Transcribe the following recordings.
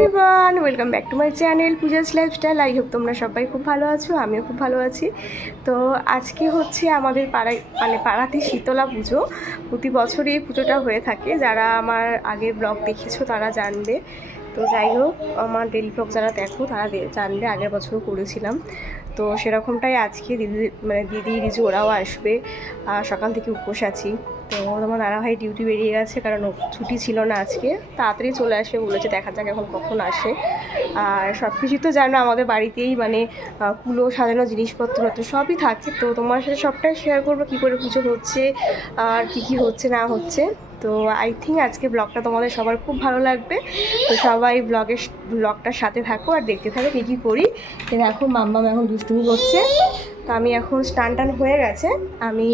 Everyone, welcome back to my channel Puja's lifestyle. I hope তোমরা সবাই খুব ভালো আছো, আমিও খুব ভালো আছি। তো আজকে হচ্ছে আমাদের পাড়ায় পাড়াতে শীতলা পুজো। প্রতি বছরই এই পুজোটা হয়ে থাকে, যারা আমার আগের ব্লগ দেখেছো তারা জানবে। তো যাই হোক, আমার ডেলি ব্লগ যারা দেখো তারা জানবে, আগের বছরও করেছিলাম। তো সেরকমটাই আজকে দিদি রিজু ওরাও আসবে। সকাল থেকে উপোস আছি। তো তোমার দাদাভাই ডিউটি বেরিয়ে গেছে, কারণ ছুটি ছিল না আজকে, তাড়াতাড়ি চলে আসবে বলেছে, দেখা যাক এখন কখন আসে। আর সব কিছুই তো জানো আমাদের বাড়িতেই কুলো সাজানো জিনিসপত্র তো সবই থাকে। তো তোমার সাথে সবটাই শেয়ার করবো, কী করে পুজো হচ্ছে আর কী হচ্ছে না হচ্ছে। তো আই থিঙ্ক আজকে ব্লগটা তোমাদের সবার খুব ভালো লাগবে। তো সবাই ব্লগটার সাথে থাকো আর দেখতে থাকো কী করি। দেখো মাম্মাম এখন দুষ্টুমি করছে। তো আমি এখন স্নান টান হয়ে গেছে, আমি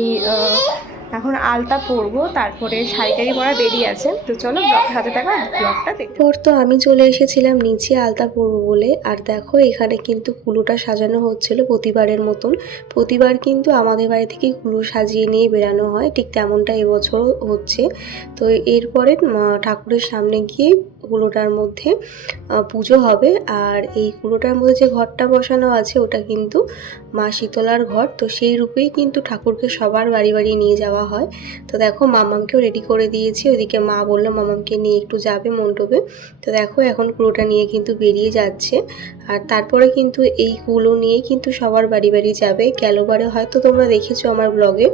এখন আলতা পরবো, তারপরে শাড়ি পরা দেরি আছে। তো চলো ব্লগের হাতে থাকো, ব্লগটা দেখো। তো আমি চলে এসেছিলাম নিচে আলতা পরবো বলে। আর দেখো এখানে কিন্তু কুলোটা সাজানো হচ্ছিল প্রতিবারের মতন। প্রতিবার কিন্তু আমাদের বাড়ি থেকে কুলো সাজিয়ে নিয়ে বেরানো হয়, ঠিক তেমনটা এবছরও হচ্ছে। তো এরপরে ঠাকুরের সামনে গিয়ে কুলোটার মধ্যে পুজো হবে। আর এই কুলোটার মধ্যে যে ঘরটা বসানো আছে ওটা কিন্তু মা শীতলার ঘর। তো সেই রূপেই কিন্তু ঠাকুরকে সবার বাড়ি বাড়ি নিয়ে যাওয়া হয়। তো দেখো মামামকেও রেডি করে দিয়েছি, ওইদিকে মা বললো মামামকে নিয়ে একটু যাবে মণ্ডপে। তো দেখো এখন কুলোটা নিয়ে কিন্তু বেরিয়ে যাচ্ছে। আর তারপরে কিন্তু এই কুলো নিয়েই কিন্তু সবার বাড়ি বাড়ি যাবে। গেলবারে হয়তো তোমরা দেখেছো আমার ব্লগে,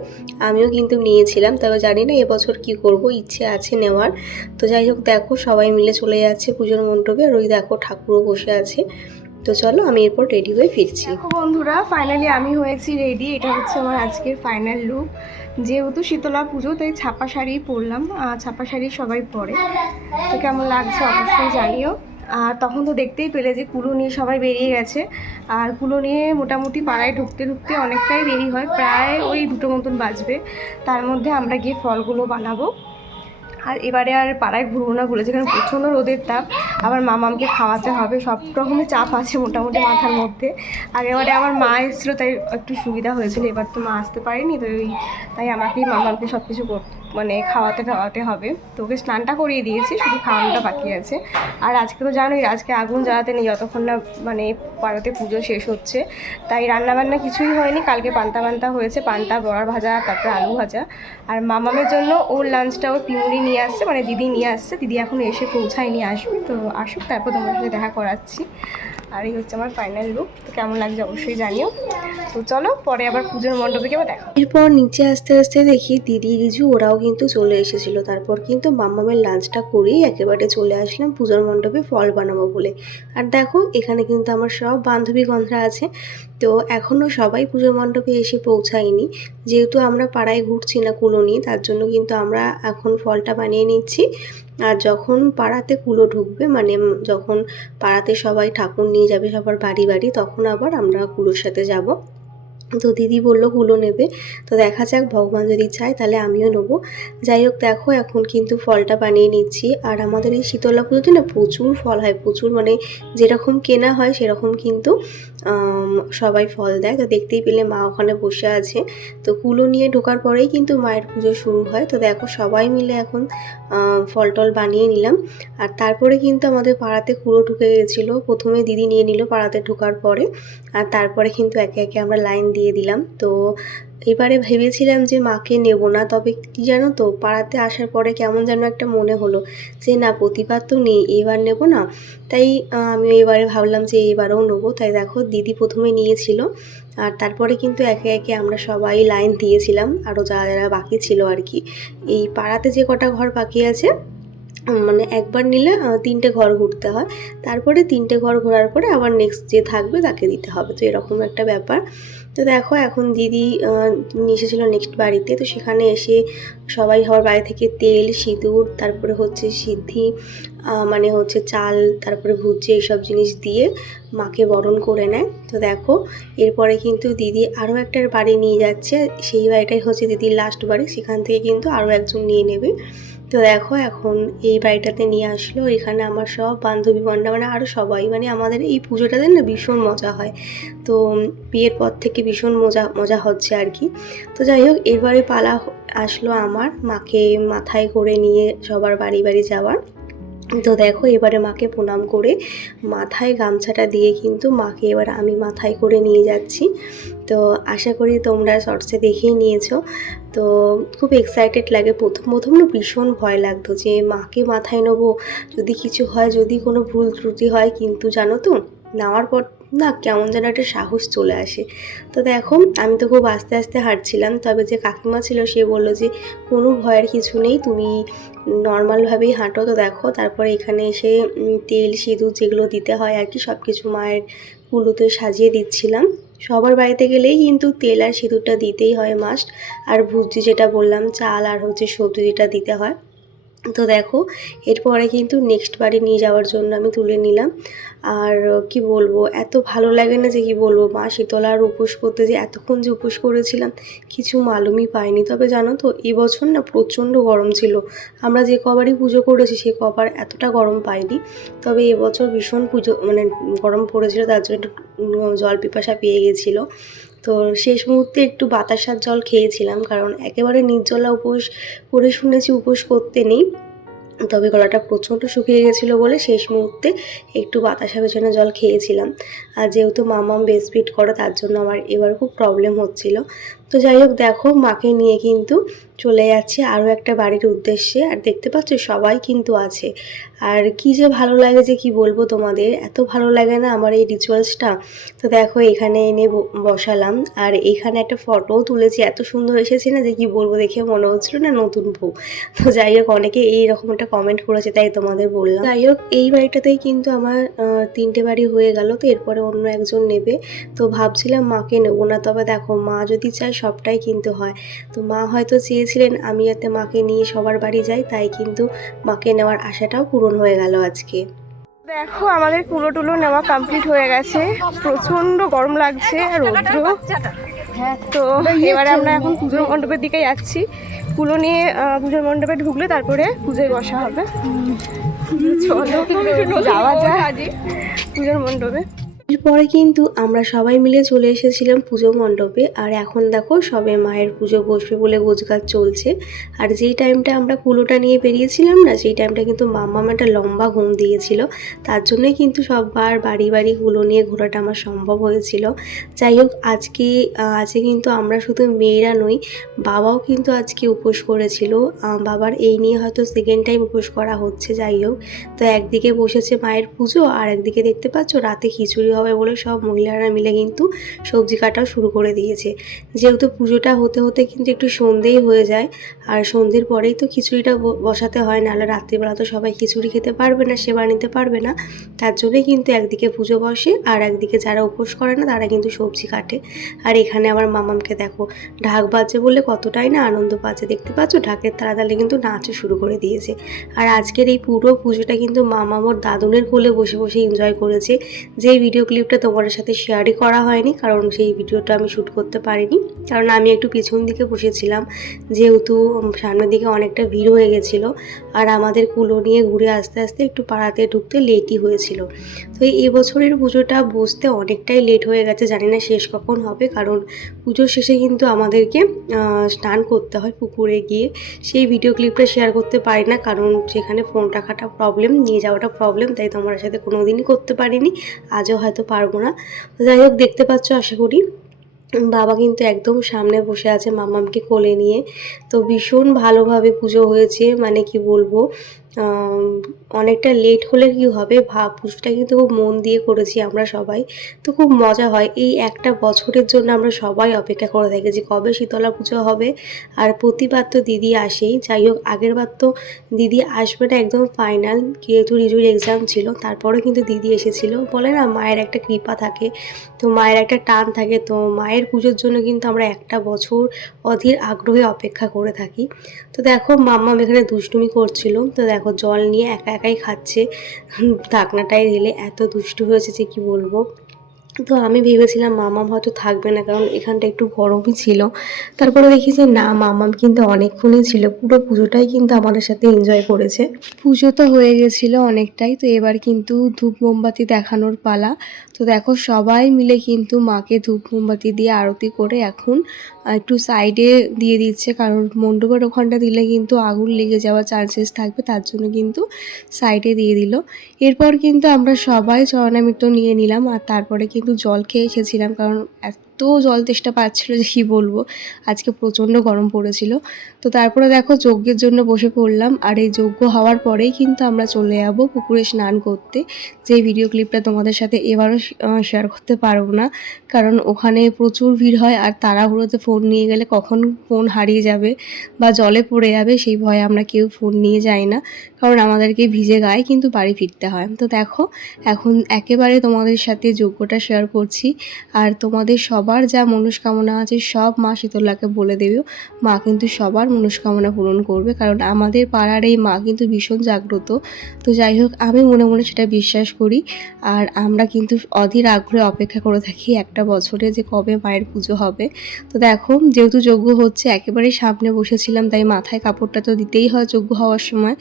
আমিও কিন্তু নিয়েছিলাম, তবে জানি না এবছর কি করব, ইচ্ছে আছে নেওয়ার। তো যাই হোক দেখো সবাই মিলে চলে যাচ্ছে পুজোর মণ্ডপে। আর ওই দেখো ঠাকুরও বসে আছে। তো চলো আমি এরপর রেডি হয়ে ফিরছি। দেখো বন্ধুরা, ফাইনালি আমি হয়েছি রেডি। এটা হচ্ছে আমার আজকের ফাইনাল লুক। যেহেতু শীতলা পুজো তাই ছাপা শাড়ি পরলাম, ছাপা শাড়ি সবাই পরে। তো কেমন লাগছে অবশ্যই জানিও। আর তখন তো দেখতেই পেলে যে কুলো নিয়ে সবাই বেরিয়ে গেছে। আর কুলো নিয়ে মোটামুটি পাড়ায় ঢুকতে ঢুকতে অনেকটাই দেরি হয়, প্রায় ওই 2টো মতন বাজবে। তার মধ্যে আমরা গিয়ে ফলগুলো বানাবো। আর এবারে আর পাড়ায় ঘুরবো না বলেছে, কারণ প্রচণ্ড রোদের তাপ। আবার মামামকে খাওয়াতে হবে, সব রকমের চাপ আছে মোটামুটি মাথার মধ্যে। আগেবারে আমার মা এসেছিলো তাই একটু সুবিধা হয়েছিল, এবার তো মা আসতে পারেনি। তো তাই আমাকেই মামামকে সব কিছু খাওয়াতে হবে। তো ওকে স্নানটা করিয়ে দিয়েছি, শুধু খাওয়ানোটা বাকি আছে। আর আজকে তো জানোই, আজকে আগুন জ্বালাতে নেই যতক্ষণ না পাড়াতে পুজো শেষ হচ্ছে। তাই রান্নাবান্না কিছুই হয়নি। কালকে পান্তা হয়েছে, পান্তা, বড়া ভাজা, তারপরে আলু ভাজা। আর মামামের জন্য ওর লাঞ্চটা ওর পিমুরি নিয়ে আসছে, দিদি নিয়ে আসছে। দিদি এখন এসে পৌঁছায়নি, আসবে। তো আসুক, তারপর তোমার সাথে দেখা করাচ্ছি। আর এই হচ্ছে আমার ফাইনাল লুক। তো কেমন লাগছে অবশ্যই জানিও। তো চলো পরে আবার পুজোর মণ্ডপে কেউ দেখা। এরপর নিচে আস্তে আস্তে দেখি দিদি রিজু ওরাও কিন্তু চলে এসেছিলো। তারপর কিন্তু মাম্মামের লাঞ্চটা করেই একেবারে চলে আসলাম পুজোর মণ্ডপে ফল বানাবো বলে। আর দেখো এখানে কিন্তু আমার সব বান্ধবীগণরা আছে। তো এখনও সবাই পুজোর মণ্ডপে এসে পৌঁছায়নি, যেহেতু আমরা পাড়ায় ঘুরছি না কুলো নিয়ে, তার জন্য কিন্তু আমরা এখন ফলটা বানিয়ে নিচ্ছি। আর যখন পাড়াতে কুলো ঢুকবে, যখন পাড়াতে সবাই ঠাকুর নিয়ে যাবে সবার বাড়ি বাড়ি, তখন আবার আমরা কুলোর সাথে যাব। তো দিদি বললো কুলো নেবে। তো দেখা যাক, ভগবান যদি চায় তাহলে আমিও নেবো। যাই হোক দেখো এখন কিন্তু ফলটা বানিয়ে নিচ্ছি। আর আমাদের এই শীতলা পুজোতে না প্রচুর ফল হয়, প্রচুর, যেরকম কেনা হয় সেরকম কিন্তু সবাই ফল দেয়। তো দেখতেই পেলে মা ওখানে বসে আছে। তো কুলো নিয়ে ঢোকার পরেই কিন্তু মায়ের পুজো শুরু হয়। তো দেখো সবাই মিলে এখন ফল টল বানিয়ে নিলাম। আর তারপরে কিন্তু আমাদের পাড়াতে কুলো ঢুকে গেছিলো। প্রথমে দিদি নিয়ে নিল পাড়াতে ঢোকার পরে, আর তারপরে কিন্তু একে একে আমরা লাইন দিয়ে দিলাম। তো এবারে ভেবেছিলাম যে মাকে নেব না, তবে কি জানো তো, পাড়াতে আসার পরে কেমন যেন একটা মনে হলো যে না, প্রতিবার তো নেই, এবার নেব না। তাই আমি এবারে ভাবলাম যে এবারেও নেবো। তাই দেখো দিদি প্রথমে নিয়েছিল, আর তারপরে কিন্তু একে একে আমরা সবাই লাইন দিয়েছিলাম, আরও যারা যারা বাকি ছিল আর কি। এই পাড়াতে যে কটা ঘর বাকি আছে, একবার নিলে 3টে ঘর ঘুরতে হয়, তারপরে 3টে ঘর ঘোরার পরে আবার নেক্সট যে থাকবে তাকে দিতে হবে। তো এরকম একটা ব্যাপার। তো দেখো এখন দিদি নিয়ে এসেছিলো নেক্সট বাড়িতে। তো সেখানে এসে সবাই সবার বাড়ি থেকে তেল, সিঁদুর, তারপরে হচ্ছে সিদ্ধি, হচ্ছে চাল, তারপরে ভুজি, এইসব জিনিস দিয়ে মাকে বরণ করে নেয়। তো দেখো এরপরে কিন্তু দিদি আরও একটা বাড়ি নিয়ে যাচ্ছে, সেই বাড়িটাই হচ্ছে দিদির লাস্ট বাড়ি, সেখান থেকে কিন্তু আরও একজন নিয়ে নেবে। তো দেখো এখন এই বাড়িটাতে নিয়ে আসলো। এখানে আমার সব বান্ধবীগণরা, আরও সবাই, আমাদের এই পুজোটাতে না ভীষণ মজা হয়। তো বিয়ের পর থেকে ভীষণ মজা হচ্ছে আর কি। তো যাই হোক এবারে পালা আসলো আমার মাকে মাথায় করে নিয়ে সবার বাড়ি বাড়ি যাওয়ার। তো দেখো এবারে মাকে প্রণাম করে মাথায় গামছাটা দিয়ে কিন্তু মাকে এবার আমি মাথায় করে নিয়ে যাচ্ছি। তো আশা করি তোমরা শর্টসে দেখেই নিয়েছো। তো খুব এক্সাইটেড লাগে, প্রথম প্রথম না ভীষণ ভয় লাগতো যে মাকে মাথায় নেবো, যদি কিছু হয়, যদি কোনো ভুল ত্রুটি হয়, কিন্তু জানো তো নেওয়ার পর না কেমন যেন একটা সাহস চলে আসে। তো দেখো আমি তো খুব আস্তে আস্তে হাঁটছিলাম, তবে যে কাকিমা ছিল সে বললো যে কোনো ভয়ের কিছু নেই, তুমি নর্মালভাবেই হাঁটো। তো দেখো তারপরে এখানে এসে তেল সিঁদুর যেগুলো দিতে হয় আর কি সব কিছু মায়ের কুলোতে সাজিয়ে দিচ্ছিলাম। সবার বাড়িতে গেলেই কিন্তু তেল আর সিঁদুরটা দিতেই হয় মাস্ট। আর ভুজি যেটা বললাম, চাল আর হচ্ছে সবজি যেটা দিতে হয়। তো দেখো এরপরে কিন্তু নেক্সট বাড়ি নিয়ে যাওয়ার জন্য আমি তুলে নিলাম। আর কি বলবো, এত ভালো লাগে না যে কি বলবো, মা শীতলার উপোস করতে যে এতক্ষণ যে উপোস করেছিলাম কিছু মালুমই পাইনি। তবে জানো তো এবছর না প্রচণ্ড গরম ছিল, আমরা যে কবারই পুজো করেছি সে কবার এতটা গরম পাইনি। তবে এবছর ভীষণ পুজো মানে গরম পড়েছিল, তার জন্য একটু জল পিপাসা পেয়ে গেছিলো। তো শেষ মুহূর্তে একটু বাতাসার জল খেয়েছিলাম, কারণ একেবারে নির্জলা উপোস করে শুনেছি উপোস করতে নেই। তবে গলাটা প্রচণ্ড শুকিয়ে গেছিলো বলে শেষ মুহূর্তে একটু বাতাসা ভেজানো জল খেয়েছিলাম। আর যেহেতু মামাম ব্রেস্টফিড করে তার জন্য আমার এবার খুব প্রবলেম হচ্ছিল। তো যাই হোক দেখো মাকে নিয়ে কিন্তু চলে যাচ্ছে আরও একটা বাড়ির উদ্দেশ্যে। আর দেখতে পাচ্ছ সবাই কিন্তু আছে। আর কি যে ভালো লাগে যে কি বলবো তোমাদের, এত ভালো লাগে না আমার এই রিচুয়ালসটা। তো দেখো এখানে এনে বসালাম, আর এখানে একটা ফটোও তুলেছি, এত সুন্দর এসেছে না যে কি বলবো, দেখে মনে হচ্ছিল না নতুন বউ। তো যাই হোক অনেকে এইরকম একটা কমেন্ট করেছে তাই তোমাদের বললাম। যাই হোক এই বাড়িটাতেই কিন্তু আমার 3টে বাড়ি হয়ে গেল। তো এরপরে অন্য একজন নেবে, তো ভাবছিলাম মাকে নেবো না, তবে দেখো মা যদি চায় সবটাই কিন্তু হয়। তো মা হয়তো চেয়েছিলেন আমি যাতে মাকে নিয়ে সবার বাড়ি যাই, তাই কিন্তু মাকে নেওয়ার আশাটাও পূরণ হয়ে গেল আজকে। দেখো আমাদের কুলো টুলো নেওয়া কমপ্লিট হয়ে গেছে, প্রচন্ড গরম লাগছে আর রৌদ্র। তো এবারে আমরা এখন পুজোর মণ্ডপের দিকে যাচ্ছি। কুলো নিয়ে পুজোর মণ্ডপে ঢুকলে তারপরে পুজোয় বসা হবে। চলো যাওয়া যায় পুজোর মণ্ডপে। এরপরে কিন্তু আমরা সবাই মিলে চলে এসেছিলাম পুজো মণ্ডপে। আর এখন দেখো সবে মায়ের পুজো বসবে বলে গোছগাছ চলছে। আর যেই টাইমটা আমরা কুলোটা নিয়ে বেরিয়েছিলাম না, সেই টাইমটা কিন্তু মাম্মাম একটা লম্বা ঘুম দিয়েছিল, তার জন্যই কিন্তু সববার বাড়ি বাড়ি কুলো নিয়ে ঘোরাটা আমার সম্ভব হয়েছিল। যাই হোক আজকে কিন্তু আমরা শুধু মেয়েরা নই, বাবাও কিন্তু আজকে উপোস করেছিল। বাবার এই নিয়ে হয়তো সেকেন্ড টাইম উপোস করা হচ্ছে। যাই হোক তো একদিকে বসেছে মায়ের পুজো, আর একদিকে দেখতে পাচ্ছ রাতে খিচুড়ি হবে বলে সব মহিলারা মিলে কিন্তু সবজি কাটাও শুরু করে দিয়েছে। যেহেতু পুজোটা হতে হতে কিন্তু একটু সন্ধেই হয়ে যায়, আর সন্ধ্যের পরেই তো খিচুড়িটা বসাতে হয়, নাহলে রাত্রিবেলা তো সবাই খিচুড়ি খেতে পারবে না, সেবা নিতে পারবে না। তার জন্যই কিন্তু একদিকে পুজো বসে, আর একদিকে যারা উপোস করে না তারা কিন্তু সবজি কাটে। আর এখানে আবার মামামকে দেখো ঢাক বাজে বলে কতটাই না আনন্দ পাচ্ছে, দেখতে পাচ্ছ ঢাকের তালে কিন্তু নাচও শুরু করে দিয়েছে। আর আজকের এই পুরো পুজোটা কিন্তু মামাম ওর দাদুনের কোলে বসে বসে এনজয় করেছে। যেই ভিডিও ক্লিপটা তোমাদের সাথে শেয়ারই করা হয়নি, কারণ সেই ভিডিওটা আমি শ্যুট করতে পারিনি, কারণ আমি একটু পিছন দিকে বসেছিলাম, যেহেতু সামনের দিকে অনেকটা ভিড় হয়ে গেছিলো। আর আমাদের কুলো নিয়ে ঘুরে আস্তে আস্তে একটু পাড়াতে ঢুকতে লেটই হয়েছিল। তো এই বছরের পুজোটা বসতে অনেকটাই লেট হয়ে গেছে, জানি না শেষ কখন হবে, কারণ পুজোর শেষে কিন্তু আমাদেরকে স্নান করতে হয় পুকুরে গিয়ে। সেই ভিডিও ক্লিপটা শেয়ার করতে পারি না, কারণ সেখানে ফোন রাখাটা প্রবলেম, নিয়ে যাওয়াটা প্রবলেম, তাই তোমার সাথে কোনো দিনই করতে পারিনি, আজও হয়তো পারবো না। যাই হোক দেখতে পাচ্ছ আশা করি বাবা কিন্তু একদম সামনে বসে আছে মামামকে কোলে নিয়ে। তো ভীষণ ভালোভাবে পুজো হয়েছে, মানে কি বলবো, অনেকটা লেট হলে কি হবে, পুজোটা কিন্তু খুব মন দিয়ে করেছি আমরা সবাই। তো খুব মজা হয়, এই একটা বছরের জন্য আমরা সবাই অপেক্ষা করে থাকি যে কবে শীতলা পুজো হবে। আর প্রতিবার তো দিদি আসেই, যাই হোক আগের বার তো দিদি আসবে না একদম ফাইনাল, যেহেতু রিজুর এক্সাম ছিল, তারপরে কিন্তু দিদি এসেছিল। বলে না মায়ের একটা কৃপা থাকে, তো মায়ের একটা টান থাকে। তো মায়ের পুজোর জন্য কিন্তু আমরা একটা বছর অধীর আগ্রহে অপেক্ষা করে থাকি। তো দেখো মাম্মাম এখানে দুষ্টুমি করছিল, তো দেখো জল নিয়ে একা একাই খাচ্ছে, ঢাকনাটাই দিলে এত দুষ্টু হয়েছে যে কি বলবো। তো আমি ভেবেছিলাম মামাম হয়তো থাকবে না, কারণ এখানটা একটু গরমই ছিল। তারপরে দেখি যে না, মামাম কিন্তু অনেকক্ষণই ছিল, পুরো পুজোটাই কিন্তু আমাদের সাথে এনজয় করেছে। পুজো তো হয়ে গেছিলো অনেকটাই, তো এবার কিন্তু ধূপ মোমবাতি দেখানোর পালা। তো দেখো সবাই মিলে কিন্তু মাকে ধূপ মোমবাতি দিয়ে আরতি করে এখন একটু সাইডে দিয়ে দিচ্ছে, কারণ মণ্ডপের ওখানটা দিলে কিন্তু আগুন লেগে যাওয়ার চান্সেস থাকবে, তার জন্য কিন্তু সাইডে দিয়ে দিল। এরপর কিন্তু আমরা সবাই চরণামৃত নিয়ে নিলাম, আর তারপরে কিন্তু জল খেয়ে এসেছিলাম, কারণ এত জল তেষ্টা পাচ্ছিলো যে কী বলবো, আজকে প্রচণ্ড গরম পড়েছিল। তো তারপরে দেখো যজ্ঞের জন্য বসে পড়লাম, আর এই যজ্ঞ হওয়ার পরেই কিন্তু আমরা চলে যাব পুকুরে স্নান করতে। যে ভিডিও ক্লিপটা তোমাদের সাথে এবারও শেয়ার করতে পারবো না, কারণ ওখানে প্রচুর ভিড় হয়, আর তাড়াহুড়োতে ফোন নিয়ে গেলে কখন ফোন হারিয়ে যাবে বা জলে পড়ে যাবে সেই ভয়ে আমরা কেউ ফোন নিয়ে যাই না, কারণ আমাদেরকে ভিজে গায়ে কিন্তু বাড়ি ফিরতে হয়। তো দেখো এখন একেবারে তোমাদের সাথে যজ্ঞটা শেয়ার করছি, আর তোমাদের সবার যা মনস্কামনা আছে সব মা শীতলাকে বলে দেবে, মা কিন্তু সবার মনস্কামনা পূরণ করবে, কারণ আমাদের পাড়ার এই মা কিন্তু ভীষণ জাগ্রত। তো যাই হোক, আমি মনে মনে সেটা বিশ্বাস করি, আর আমরা কিন্তু অধীর আগ্রহে অপেক্ষা করে থাকি একটা বছরে যে কবে মায়ের পুজো হবে। তো দেখো যেহেতু যজ্ঞ হচ্ছে একেবারে সামনে বসেছিলাম, তাই মাথায় কাপড়টা তো দিতেই হয় যজ্ঞ হওয়ার সময়।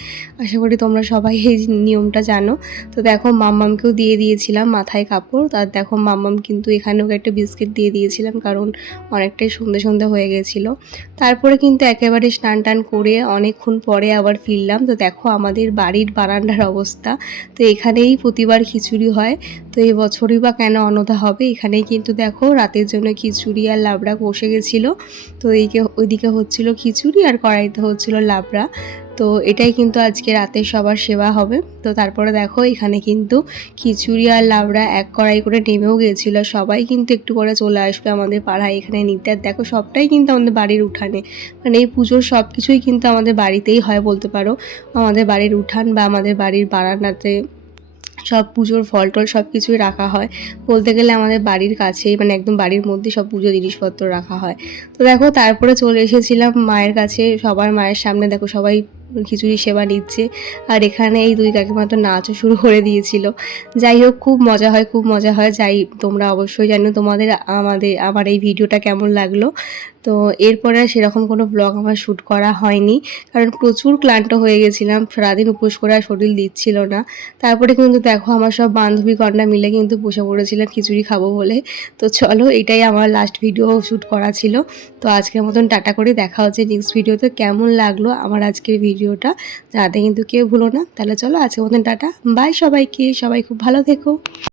আশা করি তোমরা সবাই এই নিয়মটা জানো। তো দেখো মাম্মামকেও দিয়ে দিয়েছিলাম মাথায় কাপড়, আর দেখো মাম্মাম কিন্তু এখানেও একটা বিস্কিট দিয়ে দিয়েছিলাম, কারণ অনেকটাই সন্ধে সন্ধে হয়ে গেছিলো। তারপরে কিন্তু একেবারে স্নান টান করে অনেকক্ষণ পরে আবার ফিরলাম। তো দেখো আমাদের বাড়ির বারান্দার অবস্থা, তো এখানেই প্রতিবার খিচুড়ি হয়, তো এই বছরই বা কেন অন্যথা হবে। এখানেই কিন্তু দেখো রাতের জন্য খিচুড়ি আর লাবড়া বসে গেছিলো। তো ওইদিকে হচ্ছিল খিচুড়ি আর কড়াইতে হচ্ছিল লাবড়া। তো এটাই কিন্তু আজকে রাতে সবার সেবা হবে। তো তারপরে দেখো এখানে কিন্তু খিচুড়ি আর লাবড়া এক কড়াই করে নেমেও গিয়েছিল, সবাই কিন্তু একটু করে চলে আসবে আমাদের পাড়ায় এখানে নিতে। আর দেখো সবটাই কিন্তু আমাদের বাড়ির উঠানে, মানে এই পুজোর সব কিছুই কিন্তু আমাদের বাড়িতেই হয় বলতে পারো। আমাদের বাড়ির উঠান বা আমাদের বাড়ির বারান্দাতে সব পুজোর ফল টল সব কিছুই রাখা হয়, বলতে গেলে আমাদের বাড়ির কাছেই, মানে একদম বাড়ির মধ্যে সব পুজো জিনিসপত্র রাখা হয়। তো দেখো তারপরে চলে এসেছিলাম মায়ের কাছে, সবার মায়ের সামনে দেখো সবাই খিচুড়ি সেবা নিচ্ছে, আর এখানে এই দুই কাকিমা তো নাচও শুরু করে দিয়েছিল। যাই হোক খুব মজা হয়, খুব মজা হয়। যাই তোমরা অবশ্যই জানো তোমাদের আমার এই ভিডিওটা কেমন লাগলো। তো এরপরে আর সেরকম কোনো ব্লগ আমার শ্যুট করা হয়নি, কারণ প্রচুর ক্লান্ত হয়ে গেছিলাম, সারাদিন উপোস করে আর শরীর দিচ্ছিল না। তারপরে কিন্তু দেখো আমার সব বান্ধবী কন্যা মিলে কিন্তু বসে পড়েছিলাম খিচুড়ি খাবো বলে। তো চলো এটাই আমার লাস্ট ভিডিও শ্যুট করা ছিল। তো আজকের মতন টাটা করে, দেখা হচ্ছে নেক্সট ভিডিওতে। কেমন লাগলো আমার আজকের ভিডিওটা জানাতে কিন্তু কেউ ভুলো না। তাহলে চলো আজকের মতন টাটা, বাই সবাইকে, সবাই খুব ভালো থেকো।